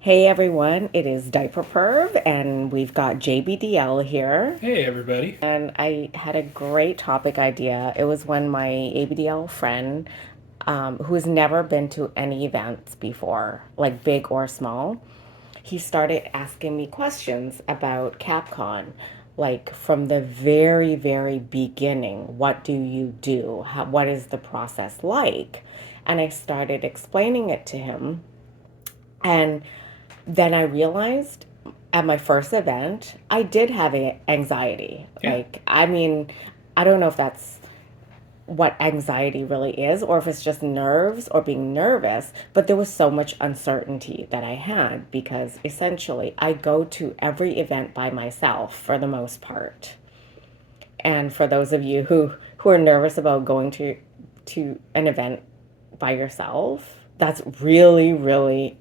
Hey everyone, it is diaperperv and we've got JayBDL here. Hey, everybody. And I had a great topic idea. It was when my ABDL friend, who has never been to any events before, like big or small, he started asking me questions about Capcon, like from the very, very beginning. What do you do? What is the process like? And I started explaining it to him. And then I realized at my first event, I did have anxiety. Yeah. I don't know if that's what anxiety really is or if it's just nerves or being nervous, but there was so much uncertainty that I had because essentially I go to every event by myself for the most part. And for those of you who are nervous about going to an event by yourself, that's really, really,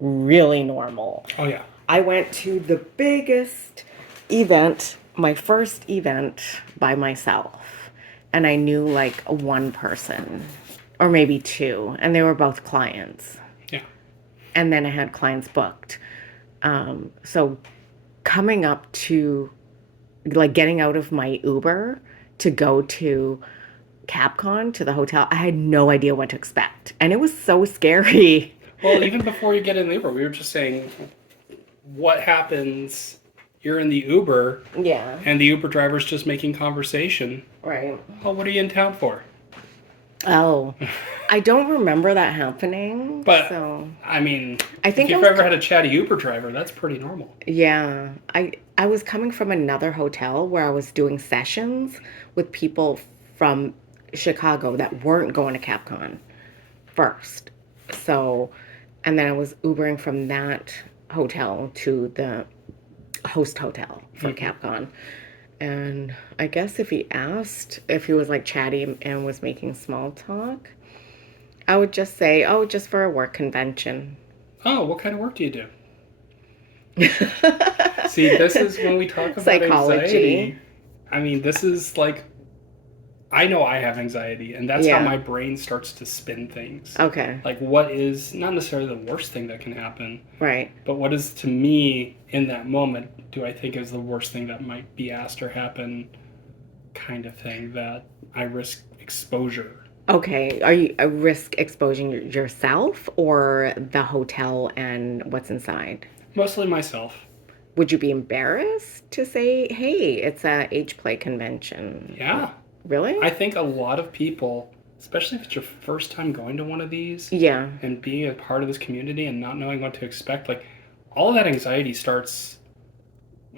really normal. Oh, yeah. I went to the biggest event, my first event by myself, and I knew like one person or maybe two, and they were both clients. Yeah. And then I had clients booked. So coming up to like getting out of my Uber to go to Capcon to the hotel, I had no idea what to expect. And it was so scary. Well, even before you get in the Uber, we were just saying what happens. You're in the Uber, Yeah, and the Uber driver's just making conversation. right. Oh, what are you in town for? Oh, I don't remember that happening. But, So I mean, I if think I you've was, ever had a chatty Uber driver, that's pretty normal. yeah, I was coming from another hotel where I was doing sessions with people from Chicago that weren't going to Capcom first. So, and then I was Ubering from that hotel to the host hotel for Hmm. Capcom. And I guess if he asked if he was like chatty and was making small talk, I would just say, oh, just for a work convention. Oh, what kind of work do you do? See, this is when we talk about Psychology. anxiety. I mean, this is like I know I have anxiety, and that's how Yeah. my brain starts to spin things. Okay. Like, what is not necessarily the worst thing that can happen, Right. but what is to me in that moment do I think is the worst thing that might be asked or happen, kind of thing that I risk exposure. Okay. Are you a risk exposing yourself or the hotel and what's inside? Mostly myself. Would you be embarrassed to say, hey, it's a age play convention? Yeah. Really? I think a lot of people, especially if it's your first time going to one of these Yeah. and being a part of this community and not knowing what to expect, like, all of that anxiety starts.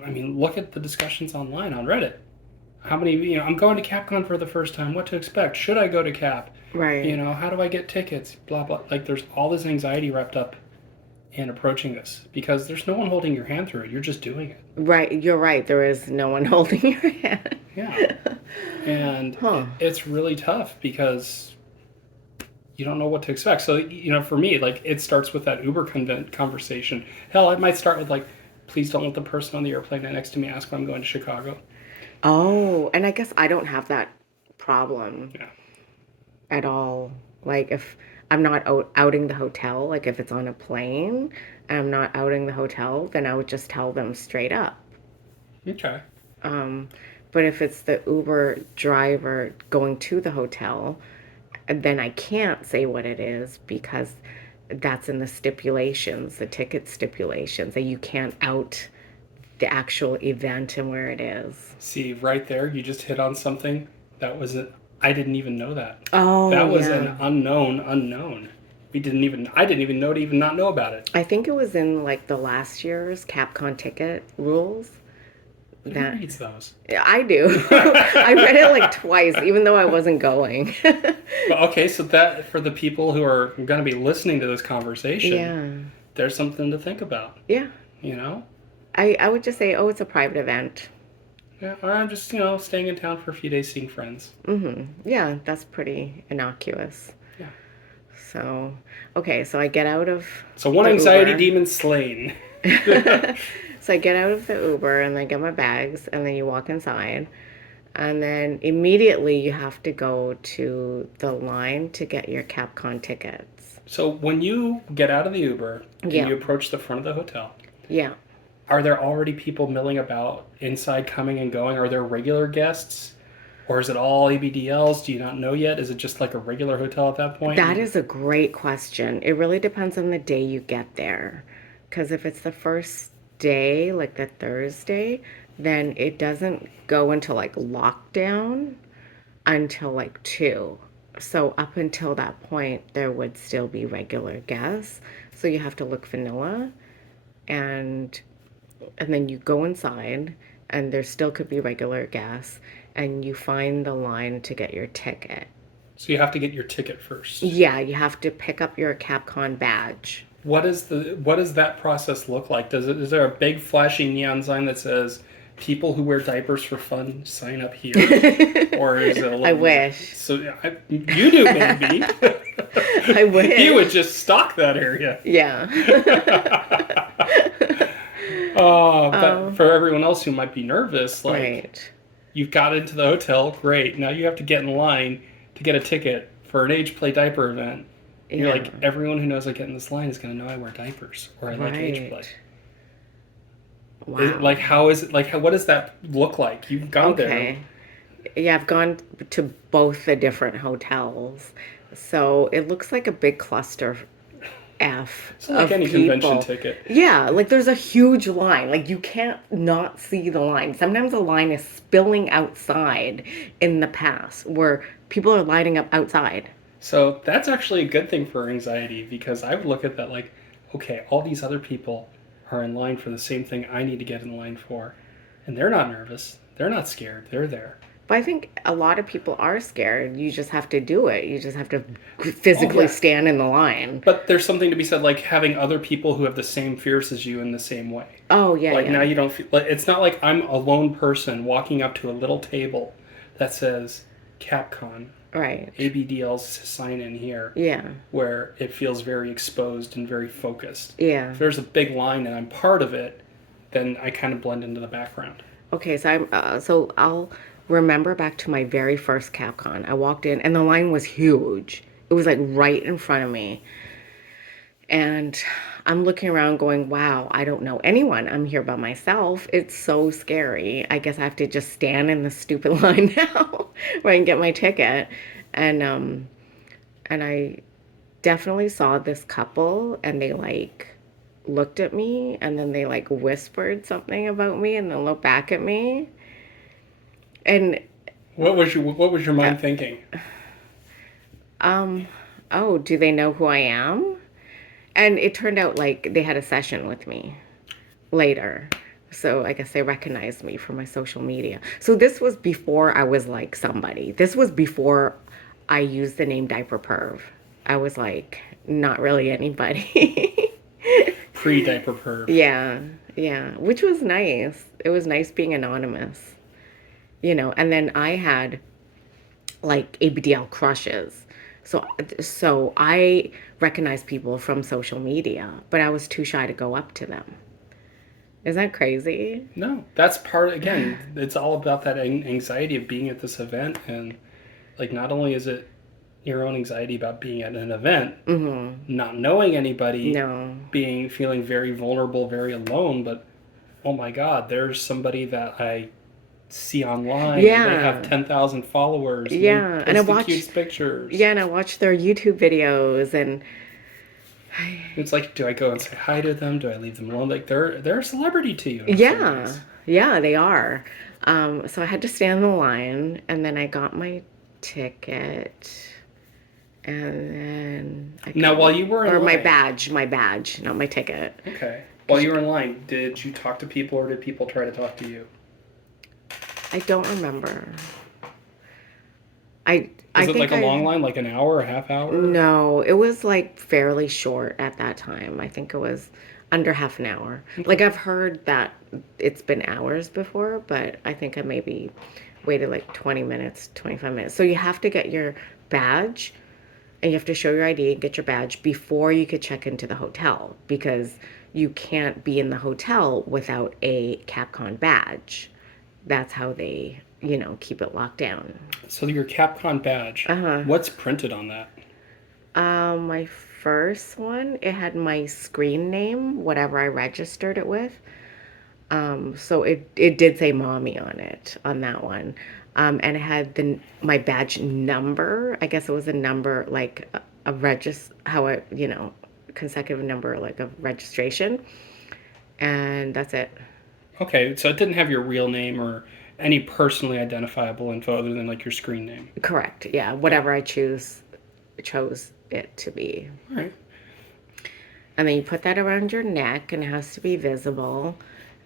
I mean, look at the discussions online on Reddit. How many, I'm going to Capcom for the first time. What to expect? Should I go to Cap? Right. How do I get tickets? Blah, blah. Like, there's all this anxiety wrapped up in approaching this because there's no one holding your hand through it. You're just doing it. Right. You're right. There is no one holding your hand. Yeah. And Huh. it's really tough because you don't know what to expect. So, for me, like, it starts with that Uber conversation. Hell, it might start with, like, please don't let the person on the airplane next to me ask when I'm going to Chicago. Oh, and I guess I don't have that problem Yeah. at all. Like if I'm not outing the hotel, like if it's on a plane and I'm not outing the hotel, then I would just tell them straight up. Okay. Um, but if it's the Uber driver going to the hotel, then I can't say what it is because that's in the stipulations, the ticket stipulations, that you can't out the actual event and where it is. See, right there, you just hit on something that was I didn't even know that. Oh, That was an yeah. unknown unknown. I didn't even know to even not know about it. I think it was in like the last year's Capcom ticket rules Who that reads those? I do. I read it like twice, even though I wasn't going. But okay, so that for the people who are going to be listening to this conversation, Yeah. there's something to think about. Yeah. You know? I would just say, oh, it's a private event. Yeah, or I'm just staying in town for a few days, seeing friends. Yeah, that's pretty innocuous. Yeah. So, okay, so I get out of So one the anxiety Uber. demon slain. So I get out of the Uber and I get my bags, and then you walk inside. And then immediately you have to go to the line to get your Capcom tickets. So when you get out of the Uber and Yeah. you approach the front of the hotel, Yeah. are there already people milling about inside, coming and going? Are there regular guests? Or is it all ABDLs? Do you not know yet? Is it just like a regular hotel at that point? That is a great question. It really depends on the day you get there. Because if it's the first day, like the Thursday, then it doesn't go into like lockdown until like 2. So up until that point, there would still be regular guests. So you have to look vanilla, and then you go inside, and there still could be regular guests, and you find the line to get your ticket. So you have to get your ticket first. Yeah, you have to pick up your Capcon badge. What does that process look like? Is there a big flashy neon sign that says people who wear diapers for fun sign up here? Or is it a little I wish. You do, maybe. I wish. You would just stock that area. Yeah. But for everyone else who might be nervous, like Right. you've got into the hotel, great. Now you have to get in line to get a ticket for an age play diaper event. You're Yeah. like, everyone who knows I get in this line is going to know I wear diapers or I like age play. Wow. Like, how is it? Like, what does that look like? You've gone there. Okay. Yeah, I've gone to both the different hotels. So it looks like a big cluster F It's like of any people. convention ticket. Yeah, like there's a huge line. Like you can't not see the line. Sometimes the line is spilling outside in the pass where people are lining up outside. So that's actually a good thing for anxiety because I would look at that like, okay, all these other people are in line for the same thing I need to get in line for. And they're not nervous. They're not scared. They're there. But I think a lot of people are scared. You just have to do it. You just have to physically stand in the line. But there's something to be said like having other people who have the same fears as you in the same way. Oh, yeah. Like yeah. now you don't feel like it's not like I'm a lone person walking up to a little table that says Capcon, Right. ABDL's sign in here. Yeah. Where it feels very exposed and very focused. Yeah. If there's a big line and I'm part of it, then I kind of blend into the background. Okay, so I'll remember back to my very first Capcon. I walked in and the line was huge. It was like right in front of me. And I'm looking around going, wow, I don't know anyone. I'm here by myself. It's so scary. I guess I have to just stand in the stupid line now where I can get my ticket. And I definitely saw this couple and they like looked at me and then they like whispered something about me and then looked back at me. And What was your mind thinking? oh, do they know who I am? And it turned out like they had a session with me later. So I guess they recognized me from my social media. So this was before I was like somebody. This was before I used the name diaperperv. I was like not really anybody. Pre-diaperperv. Yeah, yeah, which was nice. It was nice being anonymous, And then I had like ABDL crushes. So I recognized people from social media, but I was too shy to go up to them. Isn't that crazy? No, that's part, again, it's all about that anxiety of being at this event. And like, not only is it your own anxiety about being at an event, not knowing anybody, No. feeling very vulnerable, very alone, but oh my God, there's somebody that I see online. Yeah. And they have 10,000 followers. Yeah, and I watch cute pictures. Yeah, and I watch their YouTube videos, and it's like, do I go and say hi to them? Do I leave them alone? Like they're a celebrity to you. yeah, yeah, they are. So I had to stand in the line, and then I got my ticket, and then while you were in line, my badge, not my ticket. Okay. While you were in line, did you talk to people or did people try to talk to you? I don't remember. Was it like a long line, like an hour, a half hour? No, it was like fairly short at that time. I think it was under half an hour. Okay. Like I've heard that it's been hours before, but I think I maybe waited like 20 minutes, 25 minutes. So you have to get your badge and you have to show your ID and get your badge before you could check into the hotel because you can't be in the hotel without a Capcon badge. That's how they, keep it locked down. So your Capcon badge, what's printed on that? My first one, it had my screen name, whatever I registered it with. So it did say mommy on it on that one. And it had my badge number. I guess it was a number like a how it, consecutive number like of registration. And that's it. Okay, so it didn't have your real name or any personally identifiable info other than like your screen name. Correct. Yeah, whatever I chose it to be. All right. And then you put that around your neck and it has to be visible.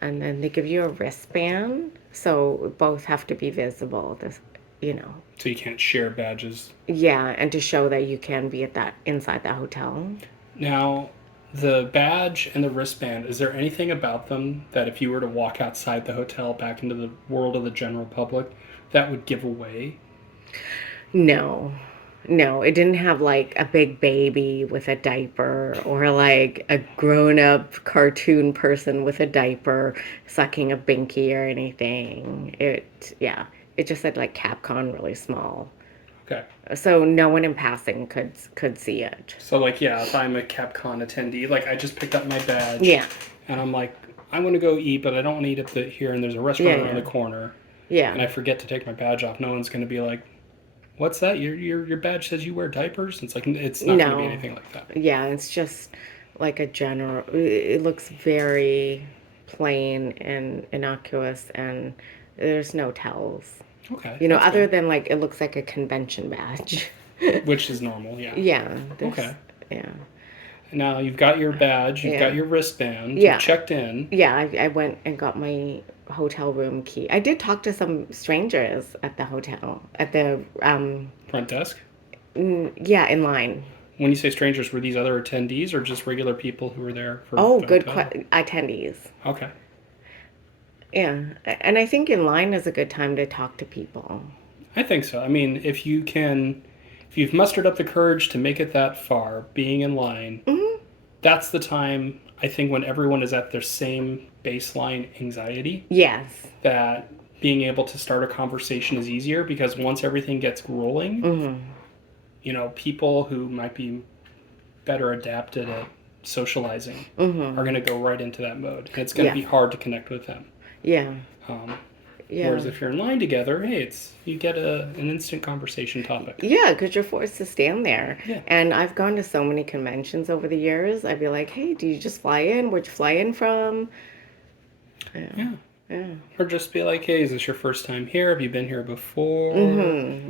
And then they give you a wristband. So both have to be visible. So you can't share badges. Yeah, and to show that you can be inside that hotel. Now, the badge and the wristband, is there anything about them that if you were to walk outside the hotel back into the world of the general public, that would give away? No. No, it didn't have like a big baby with a diaper or like a grown-up cartoon person with a diaper sucking a binky or anything. It just said like Capcon really small. Okay. So no one in passing could see it. So like, yeah, if I'm a Capcon attendee, like I just picked up my badge. Yeah. And I'm like, I want to go eat, but I don't want to eat here, and there's a restaurant around the corner. Yeah. And I forget to take my badge off. No one's going to be like, what's that? Your badge says you wear diapers? It's like, it's not going to be anything like that. Yeah, it's just like it looks very plain and innocuous, and there's no tells. Okay. Other than like it looks like a convention badge. Which is normal, yeah. Yeah. Okay. Yeah. Now you've got your badge, you've got your wristband, Yeah. you've checked in. Yeah, I went and got my hotel room key. I did talk to some strangers at the hotel, at the Front desk? yeah, in line. When you say strangers, were these other attendees or just regular people who were there for attendees. Okay. Yeah, and I think in line is a good time to talk to people. I think so. I mean, if you've mustered up the courage to make it that far, being in line, that's the time, I think, when everyone is at their same baseline anxiety. Yes. That being able to start a conversation is easier because once everything gets rolling, people who might be better adapted at socializing are going to go right into that mode. And it's going to be hard to connect with them. Yeah. Whereas if you're in line together, hey, you get an instant conversation topic. Yeah, because you're forced to stand there. Yeah. And I've gone to so many conventions over the years. I'd be like, hey, do you just fly in? Where'd you fly in from? Yeah. Or just be like, hey, is this your first time here? Have you been here before?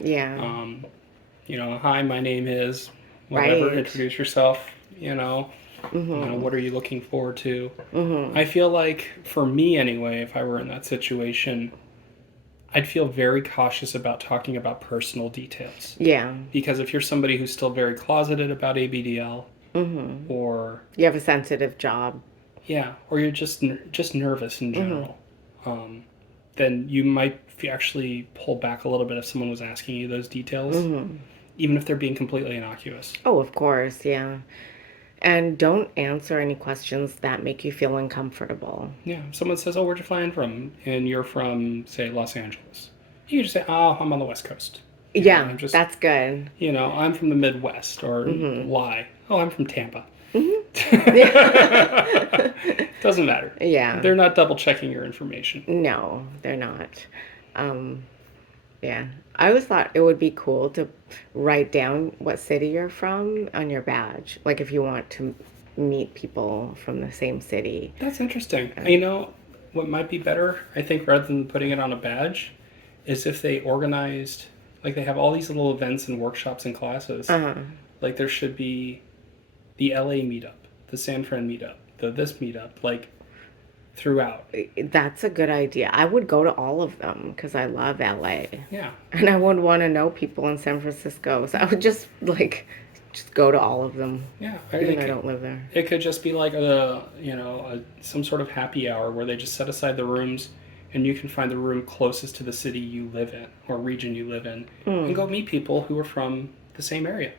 Yeah. Hi, my name is whatever. Right. Introduce yourself. What are you looking forward to? I feel like, for me anyway, if I were in that situation, I'd feel very cautious about talking about personal details. Yeah. Because if you're somebody who's still very closeted about ABDL, or you have a sensitive job, or you're just nervous in general, then you might actually pull back a little bit if someone was asking you those details, even if they're being completely innocuous. Oh, of course, yeah. And don't answer any questions that make you feel uncomfortable. Yeah. If someone says, oh, where'd you fly in from? And you're from, say, Los Angeles. You can just say, oh, I'm on the West Coast. That's good. I'm from the Midwest, or lie. Oh, I'm from Tampa. Doesn't matter. Yeah. They're not double checking your information. No, they're not. Yeah. I always thought it would be cool to write down what city you're from on your badge. Like if you want to meet people from the same city. That's interesting. What might be better, I think, rather than putting it on a badge, is if they organized, like they have all these little events and workshops and classes. Like there should be the LA meetup, the San Fran meetup, this meetup, like throughout. That's a good idea. I would go to all of them because I love LA. Yeah. And I would want to know people in San Francisco. So I would just go to all of them. Yeah. Even though I don't live there. It could just be like some sort of happy hour where they just set aside the rooms and you can find the room closest to the city you live in or region you live in and go meet people who are from the same area.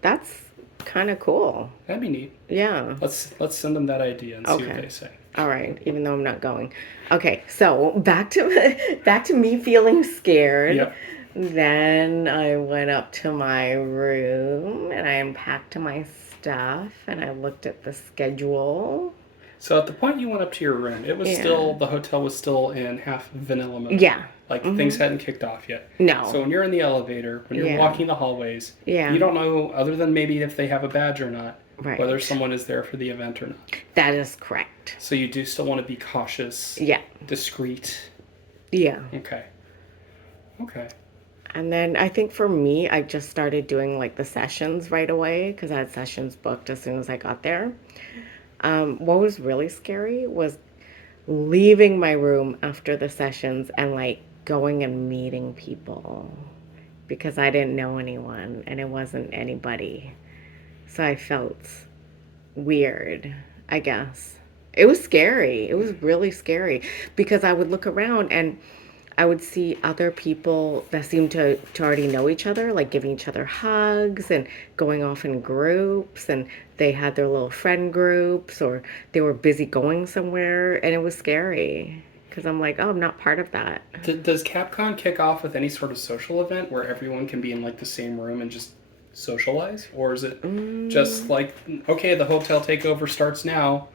That's kind of cool. That'd be neat. Yeah. Let's send them that idea and see what they say. All right, even though I'm not going. Okay, so back to me feeling scared. Yep. Then I went up to my room and I unpacked my stuff and I looked at the schedule. So at the point you went up to your room, it was Yeah. still, the hotel was still in half vanilla mode. Yeah. Like things hadn't kicked off yet. No. So when you're in the elevator, when you're Yeah. walking the hallways, Yeah. you don't know, other than maybe if they have a badge or not, Right. whether someone is there for the event or not. That is correct. So you do still want to be cautious, Yeah. discreet. Yeah. Okay. Okay. And then I think for me, I just started doing like the sessions right away because I had sessions booked as soon as I got there. What was really scary was leaving my room after the sessions and like going and meeting people because I didn't know anyone and it wasn't anybody. So I felt weird, I guess. It was scary. It was really scary because I would look around and I would see other people that seemed to already know each other, like giving each other hugs and going off in groups, and they had their little friend groups or they were busy going somewhere, and it was scary because I'm like, oh, I'm not part of that. Does Capcon kick off with any sort of social event where everyone can be in like the same room and just socialize? Or is it just like, okay, the hotel takeover starts now,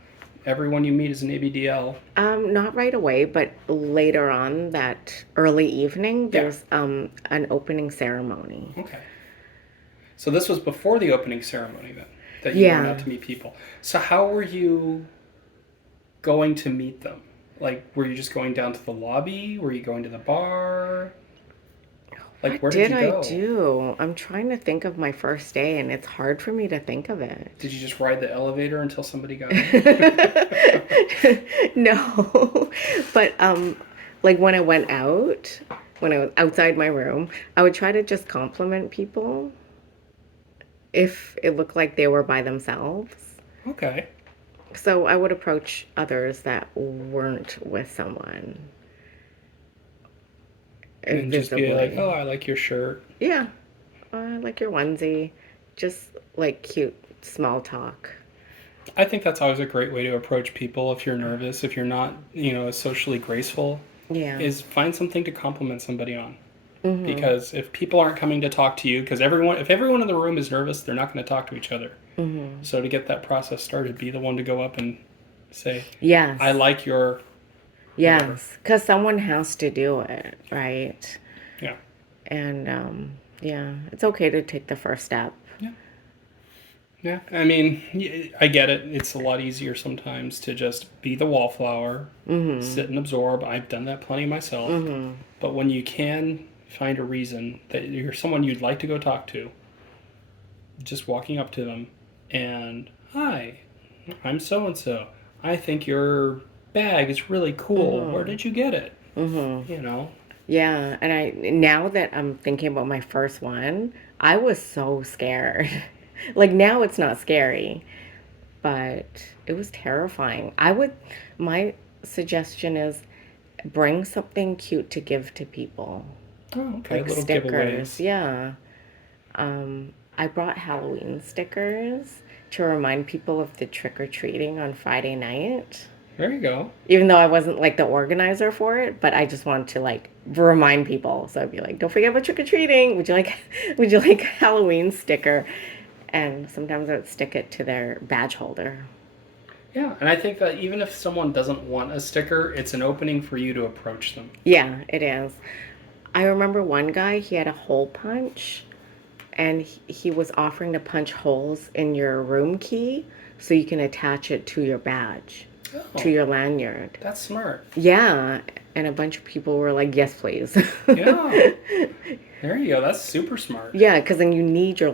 everyone you meet is an ABDL? Not right away, but later on that early evening, there's an opening ceremony. Okay. So this was before the opening ceremony then, that you went out to meet people. So how were you going to meet them? Like, were you just going down to the lobby? Were you going to the bar? Like, where did you go? What did I do? I'm trying to think of my first day, and it's hard for me to think of it. Did you just ride the elevator until somebody got in? No. But like when I went out, when I was outside my room, I would try to just compliment people if it looked like they were by themselves. Okay. So I would approach others that weren't with someone. And just be like, oh, I like your shirt. Yeah. I like your onesie. Just like cute small talk. I think that's always a great way to approach people if you're nervous, if you're not, socially graceful. Yeah. Is find something to compliment somebody on. Mm-hmm. Because if people aren't coming to talk to you, because if everyone in the room is nervous, they're not going to talk to each other. Mm-hmm. So to get that process started, be the one to go up and say, yes, I like your... Yes, because someone has to do it, right? Yeah. And, yeah, it's okay to take the first step. Yeah, I mean, I get it. It's a lot easier sometimes to just be the wallflower, sit and absorb. I've done that plenty myself. But when you can find a reason that you're someone you'd like to go talk to, just walking up to them and, hi, I'm so-and-so. I think your bag is really cool. Where did you get it? Yeah, and now that I'm thinking about my first one, I was so scared. Like now it's not scary, but it was terrifying. My suggestion is bring something cute to give to people. Oh, okay. Like Little stickers. giveaways. Yeah. I brought Halloween stickers to remind people of the trick-or-treating on Friday night. There you go. Even though I wasn't like the organizer for it, but I just wanted to like remind people. So I'd be like, don't forget about trick-or-treating. Would you like a Halloween sticker? And sometimes I would stick it to their badge holder. Yeah, and I think that even if someone doesn't want a sticker, it's an opening for you to approach them. Yeah, it is. I remember one guy, he had a hole punch, and he was offering to punch holes in your room key so you can attach it to your badge, to your lanyard. That's smart. Yeah, and a bunch of people were like, yes, please. Yeah. There you go. That's super smart. Yeah, because then you need your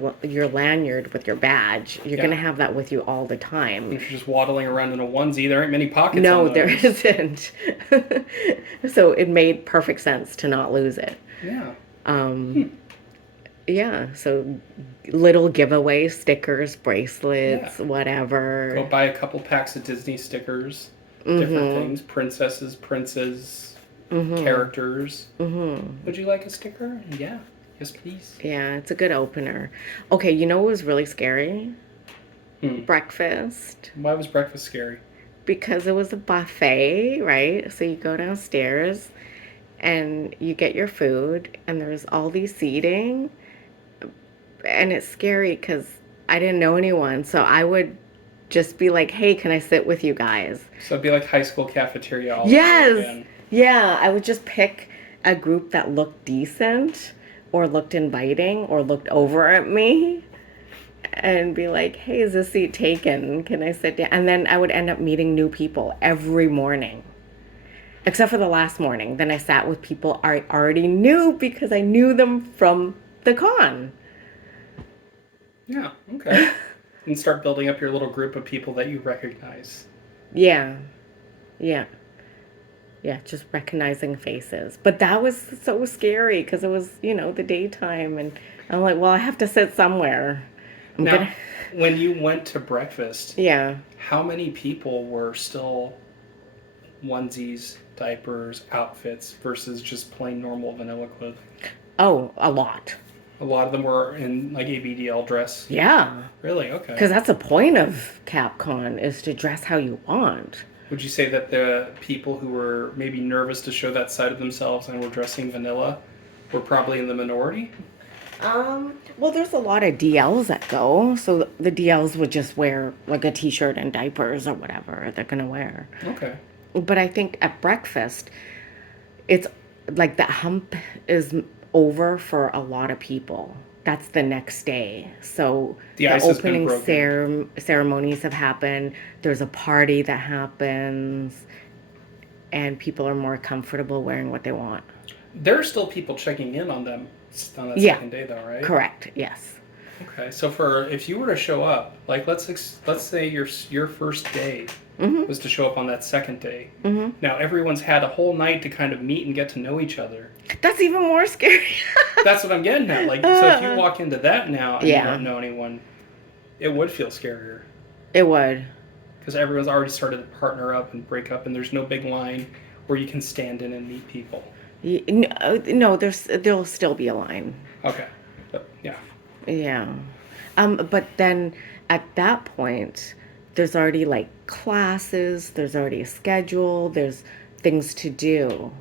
lanyard with your badge. You're going to have that with you all the time. If you're just waddling around in a onesie, there ain't many pockets No, on those. there isn't. So it made perfect sense to not lose it. Yeah. Yeah, so little giveaway stickers, bracelets, whatever. Go buy a couple packs of Disney stickers, different things, princesses, princes, characters. Would you like a sticker? Yeah. Yes, please. Yeah, it's a good opener. Okay, you know what was really scary? Breakfast. Why was breakfast scary? Because it was a buffet, right? So you go downstairs and you get your food and there's all these seating. And it's scary because I didn't know anyone, so I would just be like, "Hey, can I sit with you guys?" So it'd be like high school cafeteria all over Yes. again. Yeah, I would just pick a group that looked decent or looked inviting or looked over at me and be like, "Hey, is this seat taken? Can I sit down?" And then I would end up meeting new people every morning. Except for the last morning. Then I sat with people I already knew because I knew them from the con. Yeah, okay. And start building up your little group of people that you recognize. Yeah. Yeah. Yeah, just recognizing faces. But that was so scary because it was, the daytime. And I'm like, well, I have to sit somewhere. I'm going Now, to. when you went to breakfast, Yeah. how many people were still onesies, diapers, outfits versus just plain normal vanilla clothes? Oh, a lot. A lot of them were in like ABDL dress. Yeah. Really? Okay. Because that's the point of Capcon is to dress how you want. Would you say that the people who were maybe nervous to show that side of themselves and were dressing vanilla were probably in the minority? Well, there's a lot of DLs that go, so the DLs would just wear like a t-shirt and diapers or whatever they're gonna wear. Okay. But I think at breakfast, it's like the hump is over for a lot of people. That's the next day. So The the ice has been opening broken. ceremonies have happened. There's a party that happens, and people are more comfortable wearing what they want. There are still people checking in on them on that Yeah, second day, though, right? correct. Yes. Okay. So for if you were to show up, like let's say your first day Mm-hmm. was to show up on that second day. Mm-hmm. Now everyone's had a whole night to kind of meet and get to know each other. That's even more scary. That's what I'm getting at. Like, so if you walk into that now and you Yeah, don't know anyone, it would feel scarier it would. because everyone's already started to partner up and break up, and there's no big line where you can stand in and meet people. No, there'll still be a line. Okay, but yeah, Yeah. But then at that point, there's already like classes, there's already a schedule, there's things to do.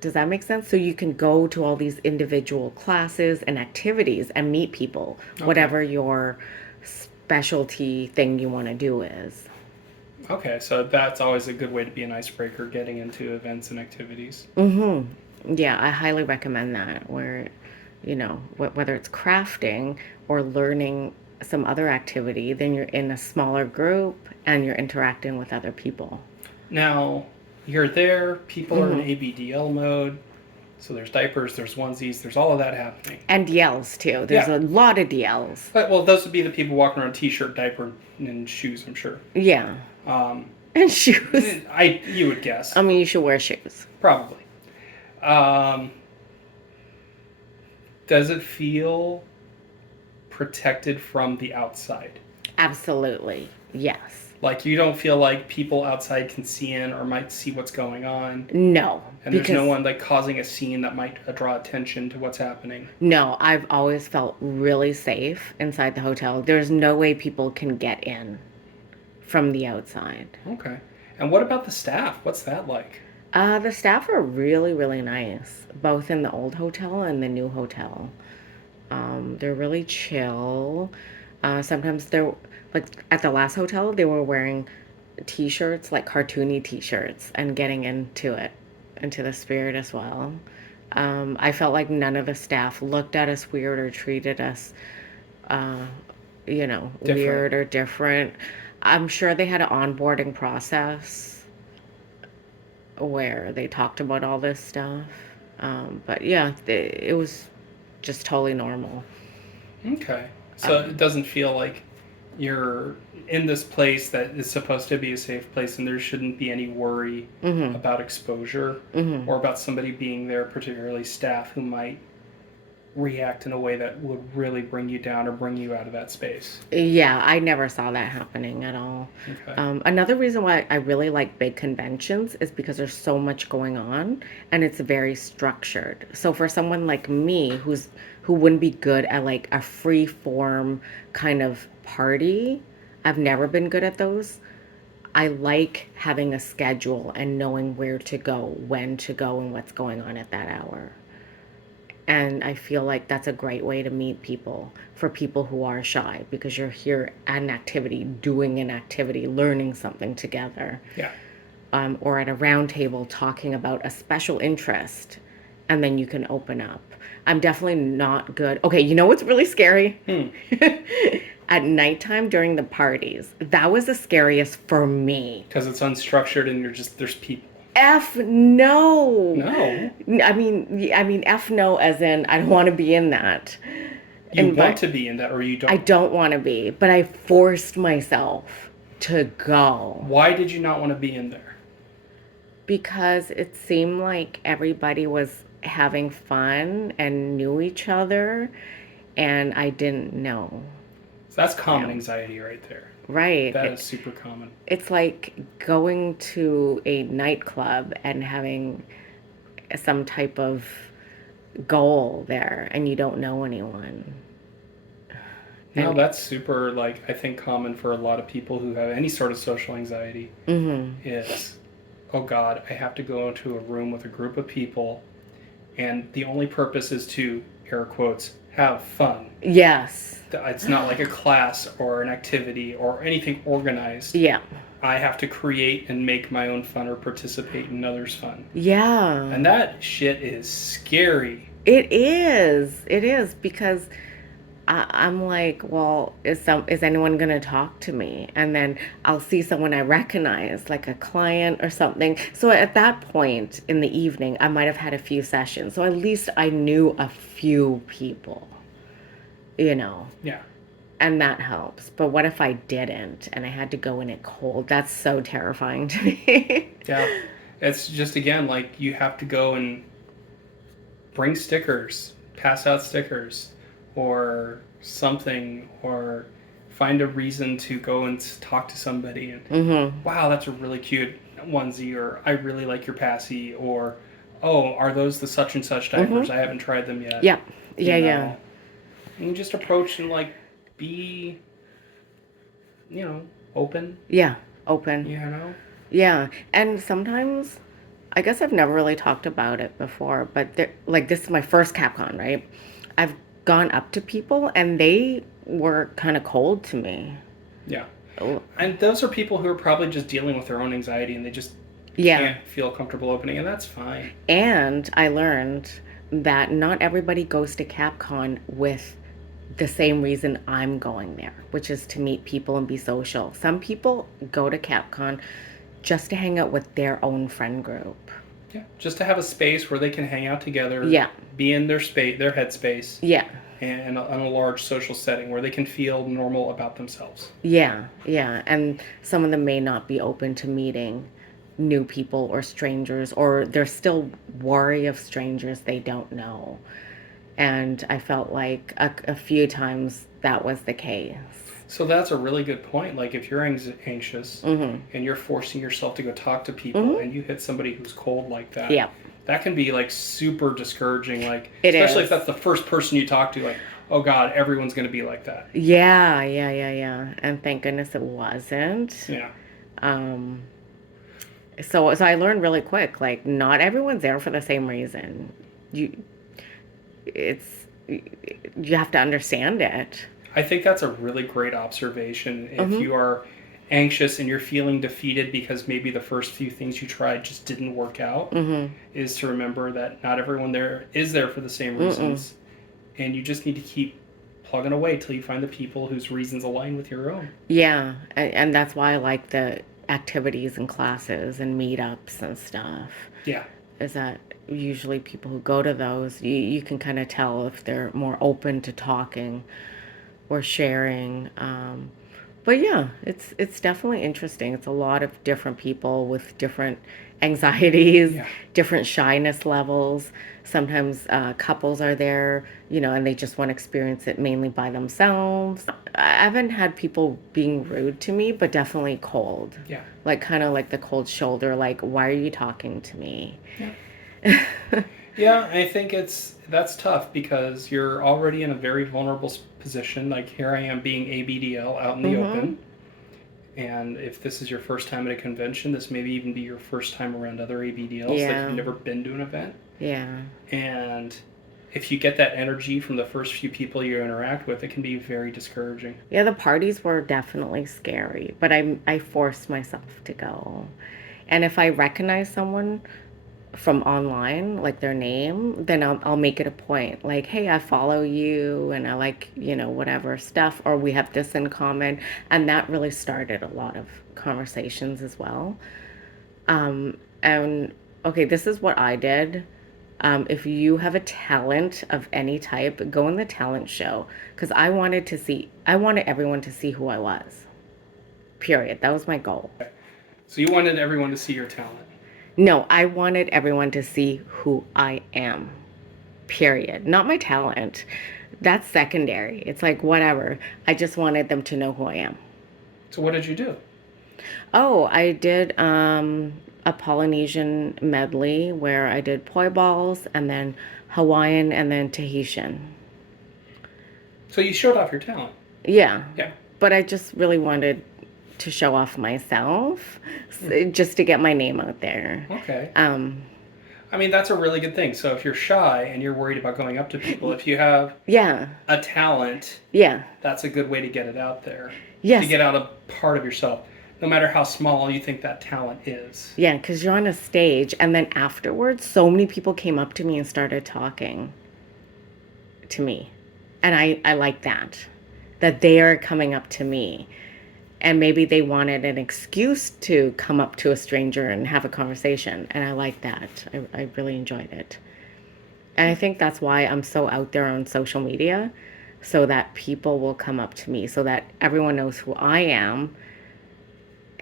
Does that make sense? So you can go to all these individual classes and activities and meet people, okay, whatever your specialty thing you want to do is. okay. So that's always a good way to be an icebreaker, getting into events and activities. Mm-hmm. Yeah, I highly recommend that. Where, whether it's crafting or learning some other activity, then you're in a smaller group and you're interacting with other people. Now you're there. People are in Mm-hmm. ABDL mode. So there's diapers, there's onesies, there's all of that happening. And DLs too. There's Yeah. a lot of DLs. But, well, those would be the people walking around t-shirt, diaper, and shoes. I'm sure. Yeah. Um, And shoes. you would guess I mean, you should wear shoes. probably. Um, does it feel protected from the outside? Absolutely. Yes. Like you don't feel like people outside can see in or might see what's going on, No. and there's no one like causing a scene that might draw attention to what's happening. No, I've always felt really safe inside the hotel. There's no way people can get in from the outside. Okay. And what about the staff? What's that like? The staff are really, really nice, both in the old hotel and the new hotel. They're really chill. Sometimes they're like at the last hotel, they were wearing t-shirts, like cartoony t-shirts, and getting into the spirit as well. I felt like none of the staff looked at us weird or treated us, uh, Different. weird or different. I'm sure they had an onboarding process where they talked about all this stuff. But yeah, it was just totally normal. Okay. So it doesn't feel like you're in this place that is supposed to be a safe place and there shouldn't be any worry Mm-hmm. about exposure Mm-hmm. or about somebody being there, particularly staff who might react in a way that would really bring you down or bring you out of that space. Yeah, I never saw that happening at all. Okay. Another reason why I really like big conventions is because there's so much going on and it's very structured. So for someone like me who wouldn't be good at like a free form kind of party, I've never been good at those. I like having a schedule and knowing where to go, when to go, and what's going on at that hour. And I feel like that's a great way to meet people for people who are shy, because you're here at an activity, doing an activity, learning something together, Yeah. or at a round table talking about a special interest, and then you can open up. I'm definitely not good. Okay, you know what's really scary? At nighttime during the parties, that was the scariest for me. Because it's unstructured and there's people. F no. No. I mean F no, as in I don't want to be in that. You And want but to be in that or you I don't? don't want to be, but I forced myself to go Why did you not want to be in there? because it seemed like everybody was having fun and knew each other, and I didn't know. So that's common Yeah. anxiety right there. Right. That is super common. It's like going to a nightclub and having some type of goal there and you don't know anyone. No, And that's super, like, I think common for a lot of people who have any sort of social anxiety is, oh God, I have to go into a room with a group of people and the only purpose is to, air quotes, have fun. yes. It's not like a class or an activity or anything organized. Yeah. I have to create and make my own fun or participate in others' fun. Yeah. And that shit is scary. It is. It is because I'm like, well, is anyone gonna talk to me? And then I'll see someone I recognize, like a client or something. So at that point in the evening, I might have had a few sessions. So at least I knew a few people, you know, Yeah. and that helps. But what if I didn't and I had to go in it cold? That's so terrifying to me. Yeah. It's just, again, like you have to go and bring stickers, pass out stickers, or something, or find a reason to go and talk to somebody and, wow, that's a really cute onesie, or I really like your passy, or, oh, are those the such and such diapers? I haven't tried them yet. Yeah. You Yeah, know? yeah. And just approach and, like, be, open, Yeah. Open. you know? Yeah. And sometimes I guess I've never really talked about it before, but like this is my first Capcon, right? I've gone up to people and they were kind of cold to me. Yeah. Oh, And those are people who are probably just dealing with their own anxiety and they just yeah. can't feel comfortable opening, and that's fine. And I learned that not everybody goes to Capcon with the same reason I'm going there, which is to meet people and be social. Some people go to Capcon just to hang out with their own friend group. Yeah, just to have a space where they can hang out together, Yeah. be in their space, their headspace, Yeah. and on a large social setting where they can feel normal about themselves. Yeah. Yeah. And some of them may not be open to meeting new people or strangers, or they're still wary of strangers they don't know. And I felt like a few times that was the case. So that's a really good point. Like if you're anxious and you're forcing yourself to go talk to people and you hit somebody who's cold like that, Yeah. that can be like super discouraging. Like It especially is. if that's the first person you talk to, like, oh God, everyone's going to be like that. Yeah, yeah, yeah, yeah. And thank goodness it wasn't. Yeah. So I learned really quick, like not everyone's there for the same reason. You it's you have to understand it. I think that's a really great observation. If you are anxious and you're feeling defeated because maybe the first few things you tried just didn't work out, is to remember that not everyone there is there for the same reasons. And you just need to keep plugging away till you find the people whose reasons align with your own. Yeah, and that's why I like the activities and classes and meetups and stuff. Yeah. Is that usually people who go to those, you can kind of tell if they're more open to talking or sharing. But yeah, it's definitely interesting. It's a lot of different people with different anxieties, different shyness levels. Sometimes couples are there, and they just want to experience it mainly by themselves. I haven't had people being rude to me, but definitely cold. Yeah. Like kind of like the cold shoulder, like, why are you talking to me? Yeah. Yeah, I think that's tough because you're already in a very vulnerable position. Like here I am being ABDL out in the open. And if this is your first time at a convention, this may even be your first time around other ABDLs. Like you've never been to an event. Yeah. And if you get that energy from the first few people you interact with, it can be very discouraging. Yeah, the parties were definitely scary, but I forced myself to go. And if I recognize someone from online, like their name, then I'll make it a point. Like, hey, I follow you and I like, whatever stuff, or we have this in common. And that really started a lot of conversations as well. And okay, this is what I did. If you have a talent of any type, go in the talent show because I wanted everyone to see who I was. Period. That was my goal. So you wanted everyone to see your talent. No, I wanted everyone to see who I am. Period. Not my talent. That's secondary. It's like whatever. I just wanted them to know who I am. So what did you do? Oh, I did a Polynesian medley where I did poi balls and then Hawaiian and then Tahitian. So you showed off your talent. Yeah. Yeah. But I just really wanted to show off myself just to get my name out there. Okay. Um, I mean, that's a really good thing. So if you're shy and you're worried about going up to people, if you have yeah. a talent, Yeah. that's a good way to get it out there. Yes. To get out a part of yourself, no matter how small you think that talent is. Yeah, because you're on a stage, and then afterwards, so many people came up to me and started talking to me. And I like that they are coming up to me. And maybe they wanted an excuse to come up to a stranger and have a conversation. And I like that. I really enjoyed it. And I think that's why I'm so out there on social media, so that people will come up to me, so that everyone knows who I am,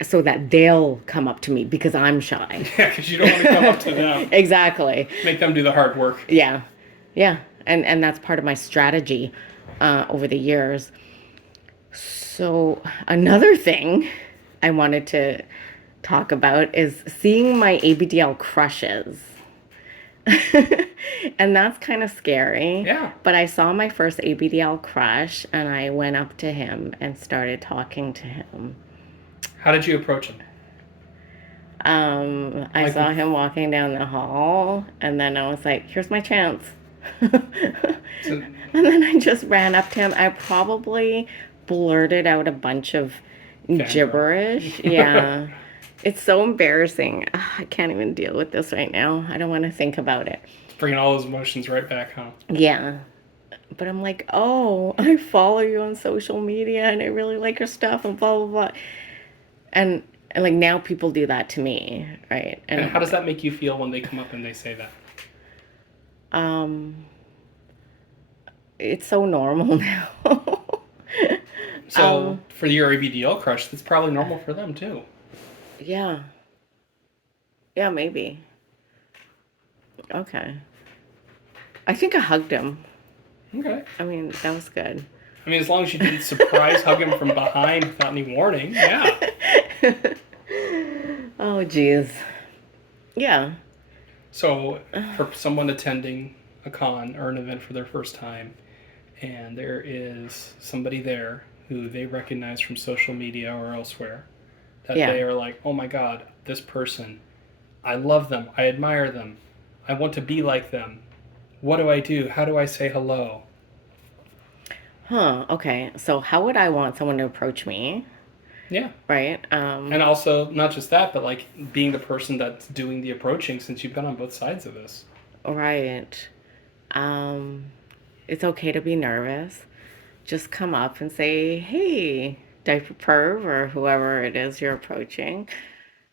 so that they'll come up to me because I'm shy. Yeah, because you don't want to come up to them. Exactly. Make them do the hard work. Yeah. Yeah. And that's part of my strategy over the years. So another thing I wanted to talk about is seeing my ABDL crushes. And that's kind of scary. Yeah. But I saw my first ABDL crush and I went up to him and started talking to him. How did you approach him? I saw him walking down the hall and then I was like, here's my chance. So, And then I just ran up to him. I probably blurted out a bunch of gibberish. Yeah. It's so embarrassing. Ugh, I can't even deal with this right now. I don't want to think about it. it's bringing all those emotions right back home. Yeah. But I'm like, oh, I follow you on social media and I really like your stuff and blah, blah, blah. And like now people do that to me, right? And how does that make you feel when they come up and they say that? It's so normal now. So for your ABDL crush, that's probably normal for them too. Yeah. Yeah, maybe. Okay. I think I hugged him. Okay. I mean, that was good. I mean, as long as you didn't surprise hug him from behind without any warning, yeah. Oh, geez. Yeah. So for someone attending a con or an event for their first time, and there is somebody there who they recognize from social media or elsewhere, that they are like, oh my God, this person, I love them, I admire them, I want to be like them. What do I do? How do I say hello? Huh. Okay. So how would I want someone to approach me? Yeah. Right. And also, not just that, but like being the person that's doing the approaching, since you've been on both sides of this. Right. It's okay to be nervous. Just come up and say, hey, diaperperv or whoever it is you're approaching.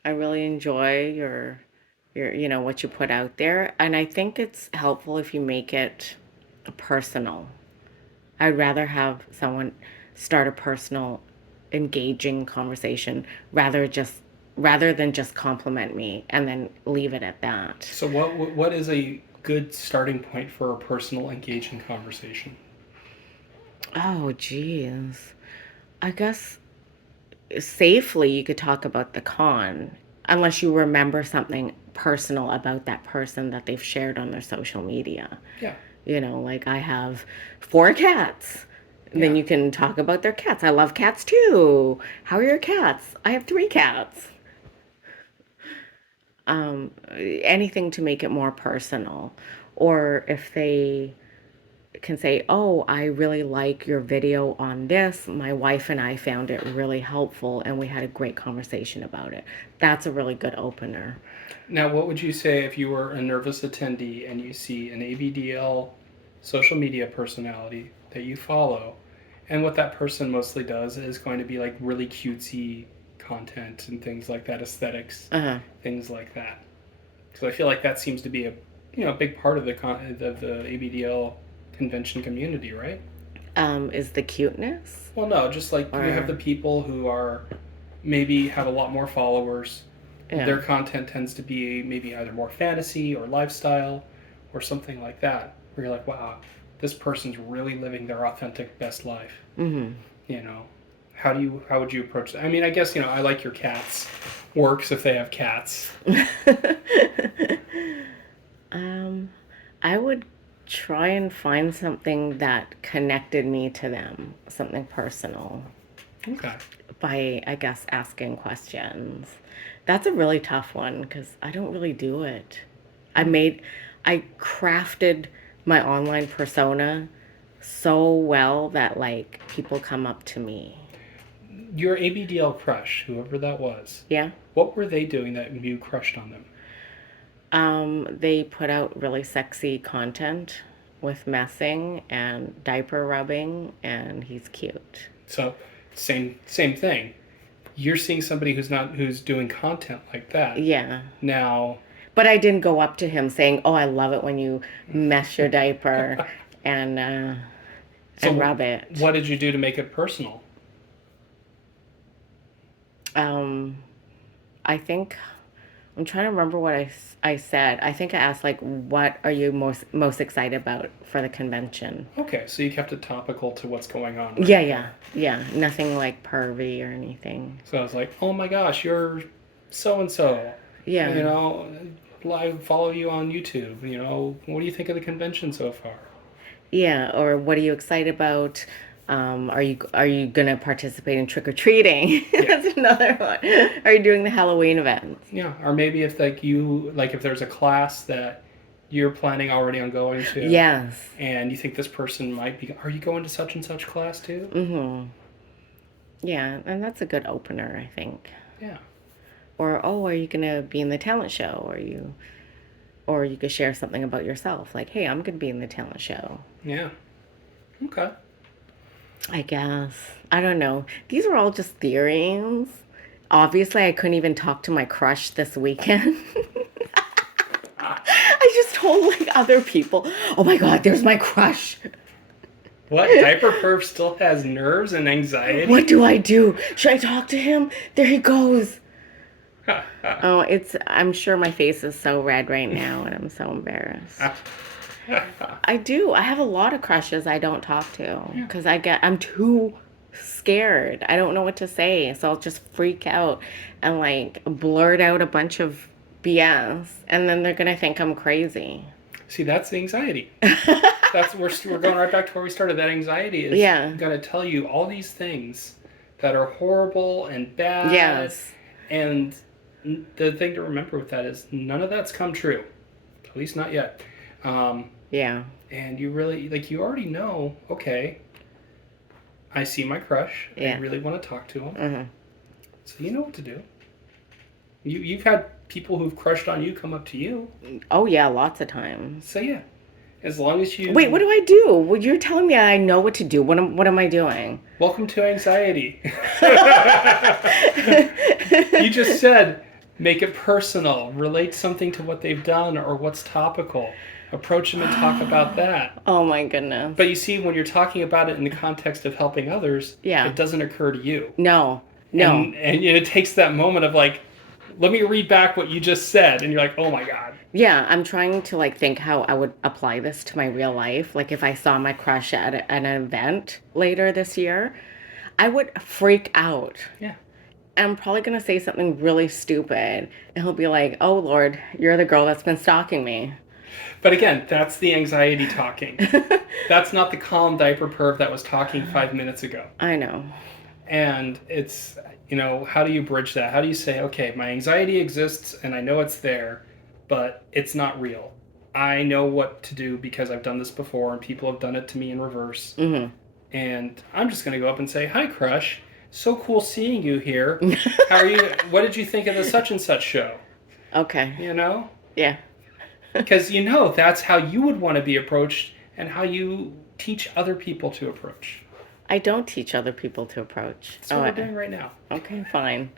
I really enjoy your what you put out there. And I think it's helpful if you make it personal. I'd rather have someone start a personal, engaging conversation rather than just compliment me and then leave it at that. So what is a good starting point for a personal, engaging conversation? Oh, geez. I guess safely you could talk about the con, unless you remember something personal about that person that they've shared on their social media. Yeah. Like I have 4 cats. Yeah. Then you can talk about their cats. I love cats too. How are your cats? I have 3 cats. Anything to make it more personal. Or if they can say, "Oh, I really like your video on this. My wife and I found it really helpful and we had a great conversation about it." That's a really good opener. Now, what would you say if you were a nervous attendee and you see an ABDL social media personality that you follow, and what that person mostly does is going to be like really cutesy content and things like that, aesthetics, Uh-huh. things like that. So I feel like that seems to be a big part of the ABDL convention community, right? Is the cuteness Well, no, just like you have or the people who are maybe have a lot more followers. yeah. Their content tends to be maybe either more fantasy or lifestyle or something like that, where you're like, wow, this person's really living their authentic best life. Mhm. You know, how would you approach that? I mean, I guess I like your cats. Works if they have cats. um I would try and find something that connected me to them, something personal, Okay. by, I guess, asking questions. That's a really tough one because I don't really do it. I crafted my online persona so well that like people come up to me. Your ABDL crush, whoever that was, Yeah. what were they doing that you crushed on them? They put out really sexy content with messing and diaper rubbing, and he's cute. So, same thing. You're seeing somebody who's doing content like that. Yeah. Now, But I didn't go up to him saying, "Oh, I love it when you mess your diaper and uh, so and rub it." what did you do to make it personal? Um, I think I'm trying to remember what I said. I think I asked like, "What are you most excited about for the convention?" Okay, so you kept it topical to what's going on. Right Yeah, there. yeah, yeah. Nothing like pervy or anything. So I was like, oh my gosh, you're so and so. Yeah. I follow you on YouTube. What do you think of the convention so far? Yeah, or what are you excited about? Are you gonna participate in trick or treating? Yeah. That's another one. Are you doing the Halloween events? Yeah, or maybe if if there's a class that you're planning already on going to, Yes. and you think this person might be, are you going to such and such class too? Mm-hmm. Yeah, and that's a good opener, I think. Yeah. Or, oh, are you gonna be in the talent show? Or you could share something about yourself, like, hey, I'm gonna be in the talent show. Yeah. Okay. I guess. I don't know. These are all just theories. Obviously, I couldn't even talk to my crush this weekend. I just told like other people, oh my God, there's my crush. What? Diaper still has nerves and anxiety? What do I do? Should I talk to him? There he goes. Oh, I'm sure my face is so red right now and I'm so embarrassed. I do. I have a lot of crushes I don't talk to because I'm too scared. I don't know what to say. So I'll just freak out and like blurt out a bunch of BS and then they're going to think I'm crazy. See, that's the anxiety. We're going right back to where we started. That anxiety is going to tell you all these things that are horrible and bad. Yes. And the thing to remember with that is none of that's come true. At least not yet. Yeah. And you really, you already know, okay, I see my crush. Yeah. I really want to talk to him. Mm-hmm. So you know what to do. You've had people who've crushed on you come up to you. Oh, yeah, lots of times. So yeah, as long as you... Wait, what do I do? Well, you're telling me I know what to do. What am I doing? Welcome to anxiety. You just said, make it personal. Relate something to what they've done or what's topical. Approach them and talk about that. Oh, my goodness. But you see, when you're talking about it in the context of helping others, it doesn't occur to you. No. And it takes that moment of like, let me read back what you just said. And you're like, oh my God. Yeah, I'm trying to like think how I would apply this to my real life. Like if I saw my crush at an event later this year, I would freak out. Yeah. And I'm probably going to say something really stupid. And he'll be like, oh, Lord, you're the girl that's been stalking me. But again, that's the anxiety talking. That's not the calm diaper perv that was talking 5 minutes ago. I know. And it's, how do you bridge that? How do you say, okay, my anxiety exists and I know it's there, but it's not real. I know what to do because I've done this before and people have done it to me in reverse. Mm-hmm. And I'm just going to go up and say, "Hi, crush. So cool seeing you here. How are you? What did you think of the such and such show?" Okay. You know? Yeah. Because that's how you would want to be approached and how you teach other people to approach. I don't teach other people to approach. That's what we're doing right now. Okay, fine.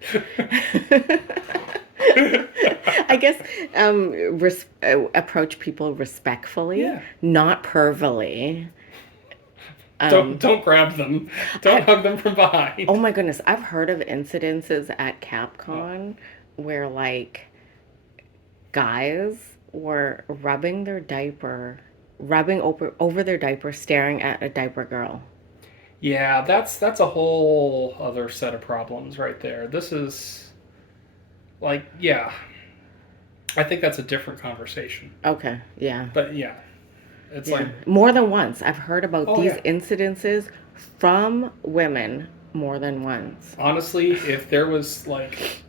I guess approach people respectfully, not pervily. Don't grab them. Don't hug them from behind. Oh my goodness, I've heard of incidences at Capcon where like guys were rubbing over their diaper, staring at a diaper girl. Yeah, that's a whole other set of problems right there. This is like, yeah. I think that's a different conversation. Okay, yeah. But yeah. It's like more than once. I've heard about these yeah. incidences from women more than once. Honestly, if there was like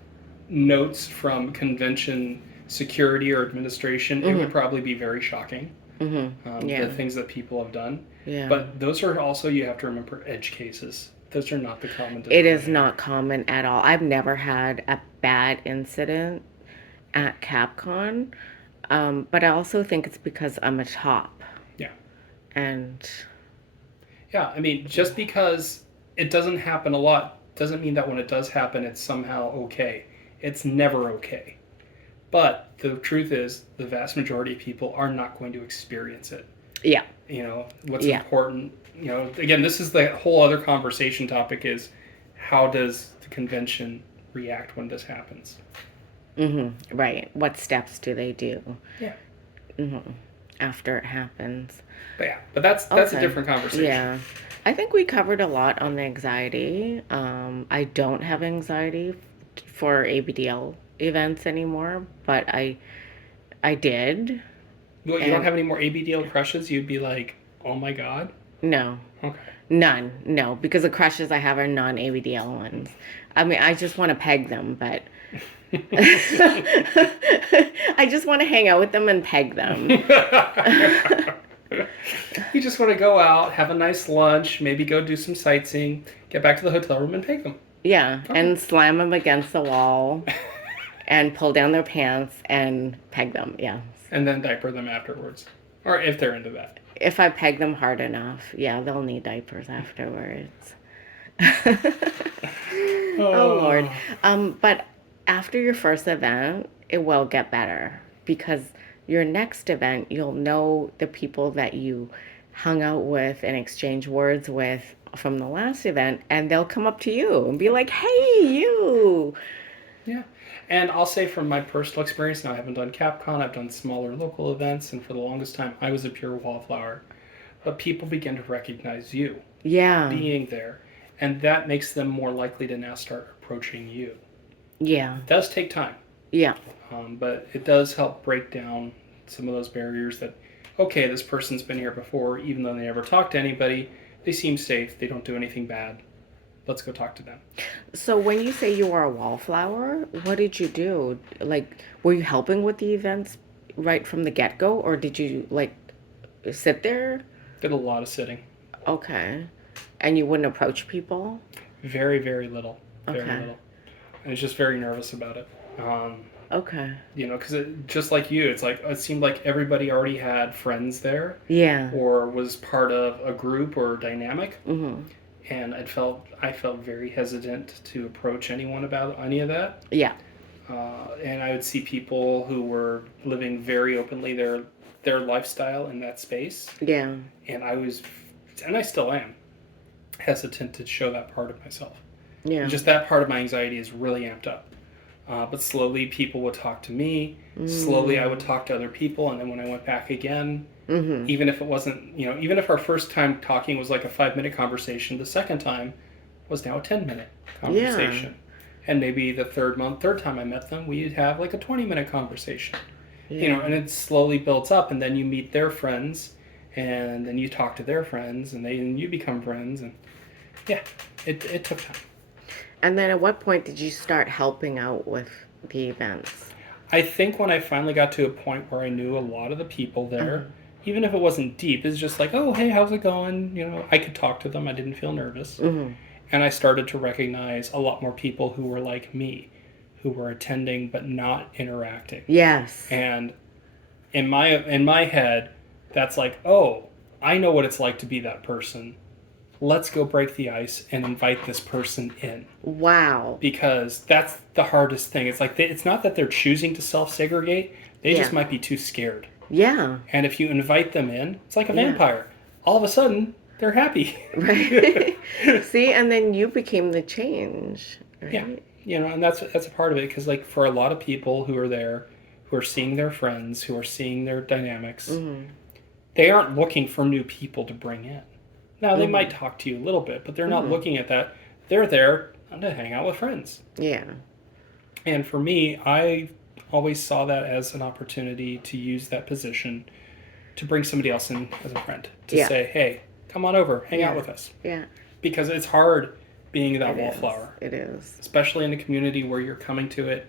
notes from convention security or administration, it would probably be very shocking. The things that people have done. Yeah. But those are also, you have to remember, edge cases. Those are not the common denominator. It is not common at all. I've never had a bad incident at Capcon, but I also think it's because I'm a top. Yeah. And yeah, I mean, just because it doesn't happen a lot doesn't mean that when it does happen, it's somehow okay. It's never okay. But the truth is, the vast majority of people are not going to experience it. Yeah. What's important, again, this is the whole other conversation topic is how does the convention react when this happens? Mm-hmm. Right. What steps do they do? Yeah. Mm-hmm. After it happens. But that's a different conversation. Yeah. I think we covered a lot on the anxiety. I don't have anxiety for ABDL events anymore, but I did. You don't have any more ABDL crushes? You'd be like, oh my god? No. Okay. None. No, because the crushes I have are non-ABDL ones. I mean, I just want to peg them, but I just want to hang out with them and peg them. You just want to go out, have a nice lunch, maybe go do some sightseeing, get back to the hotel room and peg them. Yeah, and slam them against the wall and pull down their pants and peg them, yeah. And then diaper them afterwards. Or if they're into that. If I peg them hard enough, yeah, they'll need diapers afterwards. Oh, Lord. But after your first event, it will get better because your next event, you'll know the people that you hung out with and exchanged words with from the last event, and they'll come up to you and be like, hey, you. Yeah. And I'll say from my personal experience, now I haven't done Capcon, I've done smaller local events, and for the longest time, I was a pure wallflower. But people begin to recognize you. Yeah. Being there. And that makes them more likely to now start approaching you. Yeah. It does take time. Yeah. But it does help break down some of those barriers that, okay, this person's been here before, even though they never talked to anybody, they seem safe, they don't do anything bad. Let's go talk to them. So when you say you are a wallflower, what did you do? Like, were you helping with the events right from the get-go, or did you, like, sit there? Did a lot of sitting. Okay. And you wouldn't approach people? Very, very little. Very okay. little. I was just very nervous about it. Okay. Because just like you, it's like it seemed like everybody already had friends there. Yeah. Or was part of a group or dynamic. Mm-hmm. And I felt very hesitant to approach anyone about any of that. Yeah. And I would see people who were living very openly their lifestyle in that space. Yeah. And I still am, hesitant to show that part of myself. Yeah. And just that part of my anxiety is really amped up. But slowly people would talk to me. Slowly I would talk to other people. And then when I went back again, even if it wasn't, even if our first time talking was like a 5-minute conversation, the second time was now a 10-minute conversation. Yeah. And maybe the third time I met them, we'd have like a 20-minute conversation. Yeah. And it slowly builds up, and then you meet their friends, and then you talk to their friends, and you become friends, and yeah, it took time. And then at what point did you start helping out with the events? I think when I finally got to a point where I knew a lot of the people there, even if it wasn't deep, it's just like, oh, hey, how's it going? I could talk to them. I didn't feel nervous. Mm-hmm. And I started to recognize a lot more people who were like me, who were attending but not interacting. Yes. And in my head, that's like, oh, I know what it's like to be that person. Let's go break the ice and invite this person in. Wow. Because that's the hardest thing. It's like it's not that they're choosing to self-segregate. They just might be too scared. Yeah. And if you invite them in, it's like a vampire. All of a sudden, they're happy. Right. See, and then you became the change. Right? Yeah. And that's a part of it. Because like for a lot of people who are there, who are seeing their friends, who are seeing their dynamics, they aren't looking for new people to bring in. Now, they might talk to you a little bit, but they're not looking at that. They're there to hang out with friends. Yeah. And for me, I always saw that as an opportunity to use that position to bring somebody else in as a friend. To say, hey, come on over, hang out with us. Yeah. Because it's hard being that wallflower. It is. Especially in a community where you're coming to it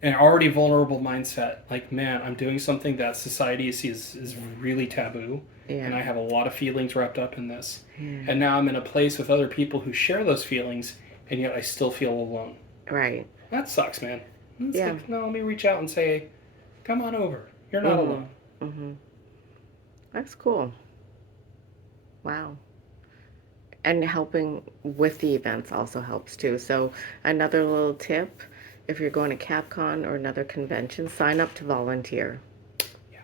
an already vulnerable mindset. Like, man, I'm doing something that society sees is really taboo. Yeah. And I have a lot of feelings wrapped up in this. And now I'm in a place with other people who share those feelings, and yet I still feel alone. Right. That sucks, man. It's like, no, let me reach out and say, come on over. You're not alone. Mm-hmm. That's cool. Wow. And helping with the events also helps too. So another little tip, if you're going to Capcon or another convention, sign up to volunteer. Yeah.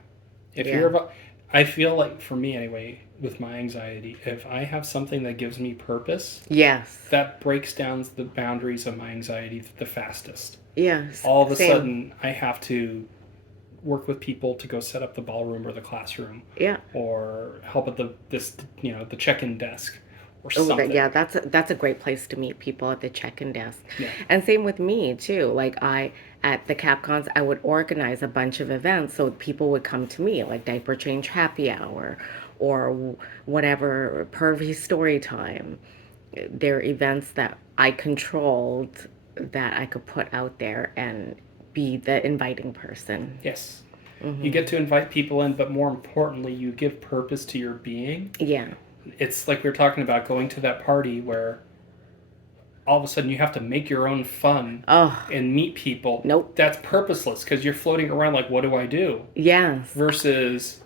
If you're I feel like, for me anyway, with my anxiety, if I have something that gives me purpose, that breaks down the boundaries of my anxiety the fastest. Yes. All of a sudden, I have to work with people to go set up the ballroom or the classroom. Yeah. Or help at the check-in desk. Or something. That's a great place to meet people, at the check-in desk. Yeah. And same with me too. Like at the Capcons, I would organize a bunch of events so people would come to me, like diaper change happy hour or whatever, pervy story time. They're events that I controlled, that I could put out there and be the inviting person. Yes. You get to invite people in, but more importantly, you give purpose to your being. Yeah. It's like we were talking about going to that party where all of a sudden you have to make your own fun and meet people. Nope. That's purposeless because you're floating around like, what do I do? Yes. Versus,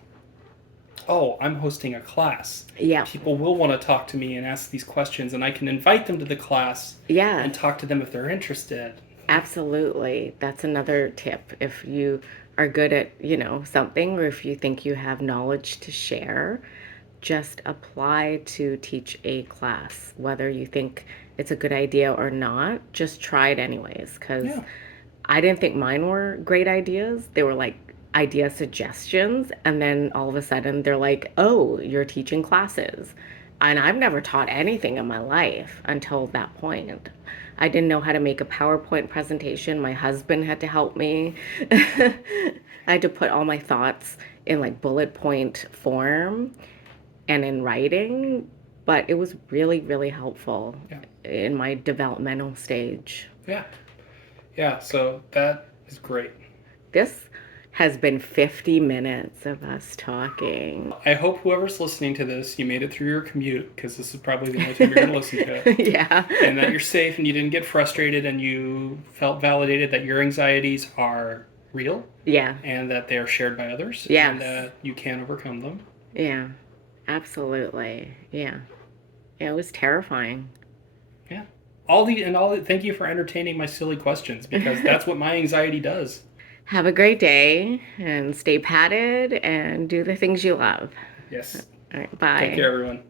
oh, I'm hosting a class. Yeah. People will want to talk to me and ask these questions, and I can invite them to the class and talk to them if they're interested. Absolutely. That's another tip. If you are good at, something, or if you think you have knowledge to share, just apply to teach a class. Whether you think it's a good idea or not, just try it anyways. Because I didn't think mine were great ideas. They were like idea suggestions. And then all of a sudden they're like, oh, you're teaching classes. And I've never taught anything in my life until that point. I didn't know how to make a PowerPoint presentation. My husband had to help me. I had to put all my thoughts in like bullet point form and in writing, but it was really, really helpful in my developmental stage. Yeah, so that is great. This has been 50 minutes of us talking. I hope whoever's listening to this, you made it through your commute, because this is probably the only time you're going to listen to it. Yeah. And that you're safe and you didn't get frustrated and you felt validated that your anxieties are real. Yeah. And that they are shared by others. Yes. And that you can overcome them. Yeah. Absolutely. Yeah. It was terrifying. Yeah. Thank you for entertaining my silly questions, because that's what my anxiety does. Have a great day and stay padded and do the things you love. Yes. All right. Bye. Take care, everyone.